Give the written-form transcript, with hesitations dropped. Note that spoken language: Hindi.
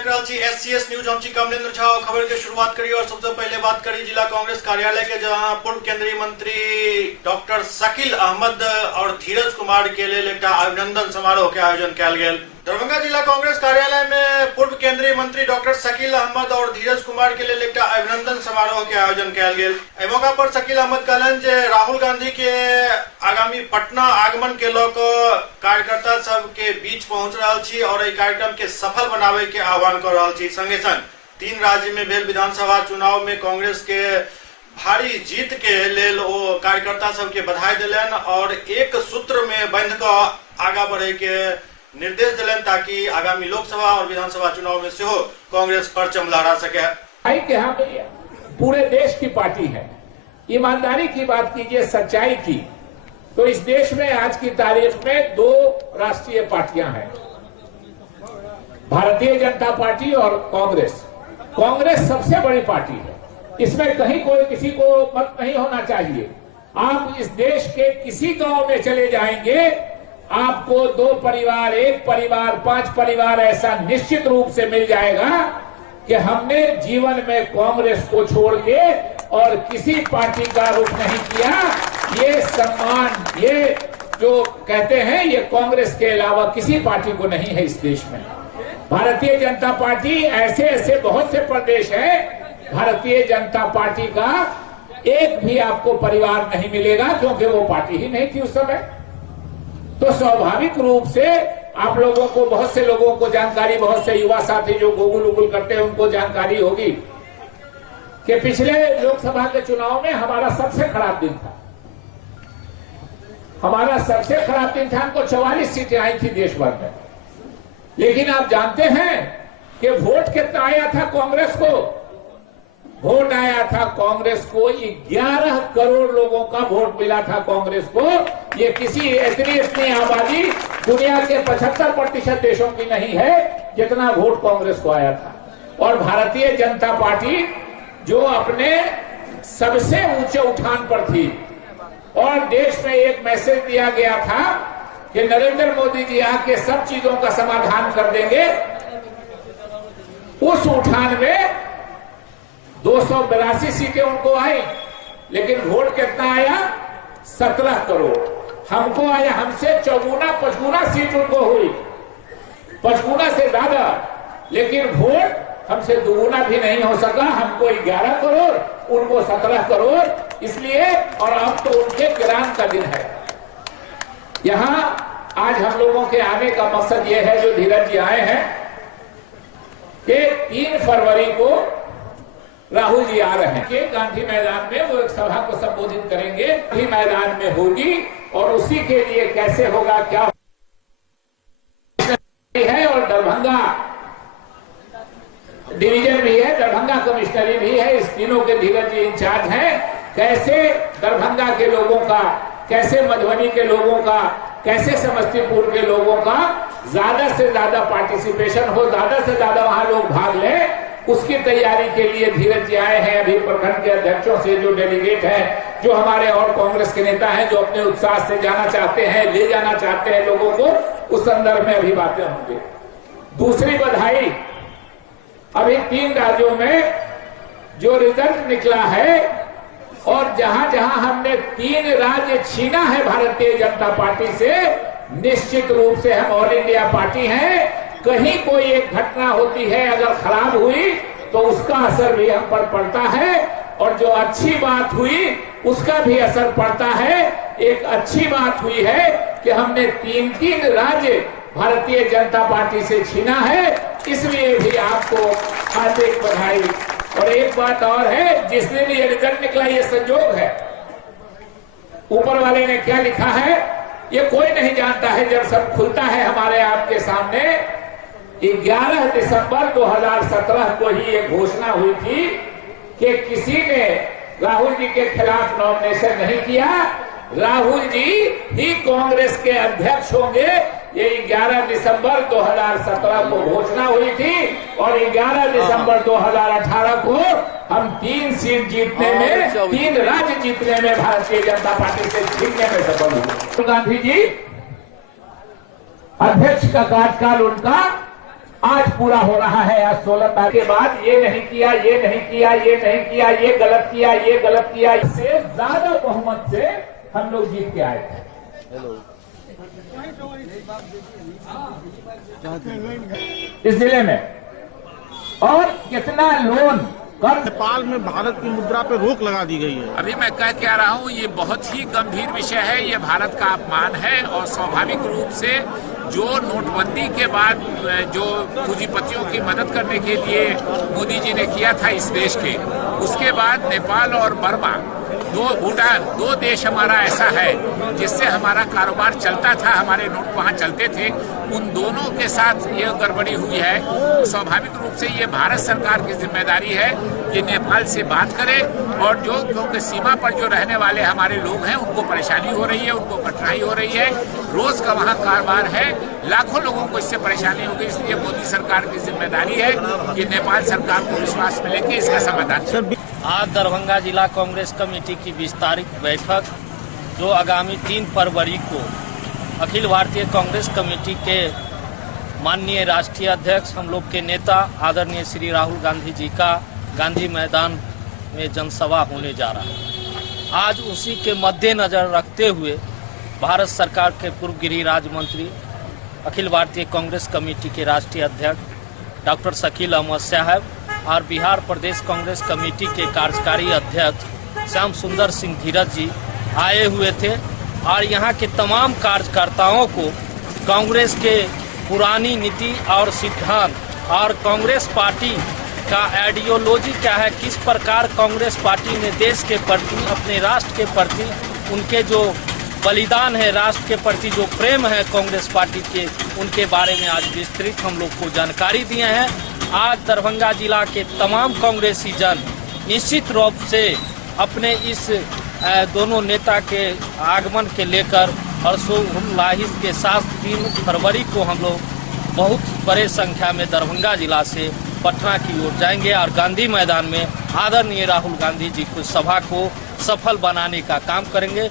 देख रहा छी SCS न्यूज। हम छी कमलेंद्र झा। खबर के शुरुआत करी और सबसे पहले बात करी जिला कांग्रेस कार्यालय के, जहां पूर्व केंद्रीय मंत्री डॉक्टर शकील अहमद और धीरज कुमार के लिए एक अभिनंदन समारोह के आयोजन किया गया। दरभंगा जिला कांग्रेस कार्यालय में पूर्व केंद्रीय मंत्री डॉक्टर शकील अहमद और धीरज कुमार के लिए एक अभिनंदन समारोह के आयोजन किया गया। एहि मौका पर शकील अहमद कहलन जे राहुल गांधी के आगामी पटना आगमन के लोक कार्यकर्ता सब के बीच पहुंच रहा छी और एहि कार्यक्रम के सफल बनावे के आह्वान कर रहा छी। संगे संग 3 राज्य में भेल विधानसभा चुनाव में कांग्रेस के भारी जीत के लेल ओ कार्यकर्ता सब के बधाई दिलन और एक सूत्र में बंध कर आगा बढ़े के निर्देश दिलन, ताकि आगामी लोकसभा और विधानसभा चुनाव में से कांग्रेस परचम लहरा सके। हम पूरे देश की पार्टी है। ईमानदारी की बात कीजिए, सच्चाई की, तो इस देश में आज की तारीख में 2 राष्ट्रीय पार्टियां हैं, भारतीय जनता पार्टी और कांग्रेस। कांग्रेस सबसे बड़ी पार्टी है, इसमें कहीं कोई किसी को मत नहीं होना चाहिए। आप इस देश के किसी गांव में चले जाएंगे, आपको 2 परिवार, 1 परिवार, 5 परिवार ऐसा निश्चित रूप से मिल जाएगा कि हमने जीवन में कांग्रेस को छोड़ के और किसी पार्टी का रुख नहीं किया। ये सम्मान, ये जो कहते हैं, ये कांग्रेस के अलावा किसी पार्टी को नहीं है इस देश में। भारतीय जनता पार्टी, ऐसे ऐसे बहुत से प्रदेश हैं, भारतीय जनता पार्टी का एक भी आपको परिवार नहीं मिलेगा, क्योंकि वो पार्टी ही नहीं थी उस समय। तो स्वाभाविक रूप से आप लोगों को, बहुत से लोगों को जानकारी, बहुत से युवा साथी जो गूगल उगुल करते हैं उनको जानकारी होगी कि पिछले लोकसभा के चुनाव में हमारा सबसे खराब दिन था। हमारा सबसे खराब दिन था, हमको 44 सीटें आई थी देश भर में। लेकिन आप जानते हैं कि वोट कितना आया था कांग्रेस को? वोट आया था कांग्रेस को 11 करोड़ लोगों का वोट मिला था कांग्रेस को। ये किसी इतनी आबादी दुनिया के 75% देशों की नहीं है जितना वोट कांग्रेस को आया था। और भारतीय जनता पार्टी जो अपने सबसे ऊंचे उठान पर थी, और देश में एक मैसेज दिया गया था कि नरेंद्र मोदी जी आके सब चीजों का समाधान कर देंगे। उस उठान में 282 सीटें उनको आई, लेकिन वोट कितना आया? 17 करोड़। हमको आया, हमसे 54-55 सीट उनको हुई, 55 से ज्यादा, लेकिन वोट हमसे दुगुना भी नहीं हो सका। हमको 11 करोड़, उनको 17 करोड़। इसलिए, और अब तो उनके किरान का दिन है। यहां आज हम लोगों के आने का मकसद यह है, जो धीरज जी आए हैं, कि 3 फरवरी को राहुल जी आ रहे हैं कि गांधी मैदान में वो एक सभा को संबोधित करेंगे। गांधी मैदान में होगी, और उसी के लिए कैसे होगा, क्या है, और दरभंगा डिवीजन भी है, दरभंगा कमिश्नरी भी है, इस तीनों के धीरज जी इंचार्ज हैं। कैसे दरभंगा के लोगों का, कैसे मधुबनी के लोगों का, कैसे समस्तीपुर के लोगों का ज्यादा से ज्यादा पार्टिसिपेशन हो, ज्यादा से ज्यादा वहां लोग भाग लें, उसकी तैयारी के लिए धीरज जी आए हैं। अभी प्रखंड के अध्यक्षों से जो डेलीगेट हैं, जो हमारे और कांग्रेस के नेता हैं, जो अपने उत्साह से जाना चाहते हैं, ले जाना चाहते हैं लोगों को, उस संदर्भ में अभी बातें होंगी। दूसरी बधाई, अभी 3 राज्यों में जो रिजल्ट निकला है, और जहां जहां हमने 3 राज्य छीना है भारतीय जनता पार्टी से, निश्चित रूप से हम ऑल इंडिया पार्टी हैं। कहीं कोई एक घटना होती है, अगर खराब हुई तो उसका असर भी हम पर पड़ता है, और जो अच्छी बात हुई उसका भी असर पड़ता है। एक अच्छी बात हुई है कि हमने 3 राज्य भारतीय जनता पार्टी से छीना है, इसलिए भी आपको हार्दिक बधाई। और एक बात और है, जिस दिन ये रिजल्ट निकला, ये संजोग है, ऊपर वाले ने क्या लिखा है ये कोई नहीं जानता है। जब सब खुलता है हमारे आपके सामने, 11 दिसंबर 2017 को ही ये घोषणा हुई थी कि किसी ने राहुल जी के खिलाफ नॉमिनेशन नहीं किया, राहुल जी ही कांग्रेस के अध्यक्ष होंगे। ये 11 दिसंबर 2017 को घोषणा हुई थी, और 11 दिसंबर 2018 को हम 3 सीट जीतने में, 3 राज्य जीतने में भारतीय जनता पार्टी से जीतने में सफल हुए। राहुल गांधी जी, अध्यक्ष का कार्यकाल उनका आज पूरा हो रहा है। आज 16 तारीख के बाद ये नहीं किया, ये नहीं किया, ये नहीं किया, ये गलत किया, ये गलत किया, इससे ज्यादा बहुमत से हम लोग जीत के आए थे। इस जिले में और कितना लोन कर्ज नेपाल में भारत की मुद्रा पे रोक लगा दी गई है। अभी मैं कह के आ रहा हूँ, ये बहुत ही गंभीर विषय है। ये भारत का अपमान है और स्वाभाविक रूप से जो नोटबंदी के बाद जो पूंजीपतियों की मदद करने के लिए मोदी जी ने किया था इस देश के, उसके बाद नेपाल और बर्मा भूटान दो देश हमारा ऐसा है जिससे हमारा कारोबार चलता था, हमारे नोट वहाँ चलते थे। उन दोनों के साथ ये गड़बड़ी हुई है। तो स्वाभाविक रूप से ये भारत सरकार की जिम्मेदारी है कि नेपाल से बात करे और जो क्योंकि सीमा पर जो रहने वाले हमारे लोग हैं उनको परेशानी हो रही है, उनको कठिनाई हो रही है, रोज का वहाँ कारोबार है, लाखों लोगों को इससे परेशानी होगी। इसलिए मोदी सरकार की जिम्मेदारी है कि नेपाल सरकार को विश्वास मिले कि इसका समाधान। आज दरभंगा जिला कांग्रेस कमेटी की विस्तारित बैठक जो आगामी 3 फरवरी को अखिल भारतीय कांग्रेस कमेटी के माननीय राष्ट्रीय अध्यक्ष हम लोग के नेता आदरणीय श्री राहुल गांधी जी का गांधी मैदान में जनसभा होने जा रहा है। आज उसी के मद्देनजर रखते हुए भारत सरकार के पूर्व गृह राज्य मंत्री अखिल भारतीय कांग्रेस कमेटी के राष्ट्रीय अध्यक्ष डॉक्टर शकील अहमद साहब और बिहार प्रदेश कांग्रेस कमेटी के कार्यकारी अध्यक्ष श्याम सुंदर सिंह धीरज जी आए हुए थे और यहाँ के तमाम कार्यकर्ताओं को कांग्रेस के पुरानी नीति और सिद्धांत और कांग्रेस पार्टी का आइडियोलॉजी क्या है, किस प्रकार कांग्रेस पार्टी ने देश के प्रति, अपने राष्ट्र के प्रति उनके जो बलिदान है, राष्ट्र के प्रति जो प्रेम है कांग्रेस पार्टी के, उनके बारे में आज विस्तृत हम लोग को जानकारी दिए हैं। आज दरभंगा जिला के तमाम कांग्रेसी जन निश्चित रूप से अपने इस दोनों नेता के आगमन के लेकर हर्षोल्लास के साथ 3 फरवरी को हम लोग बहुत बड़े संख्या में दरभंगा जिला से पटना की ओर जाएंगे और गांधी मैदान में आदरणीय राहुल गांधी जी की सभा को सफल बनाने का काम करेंगे।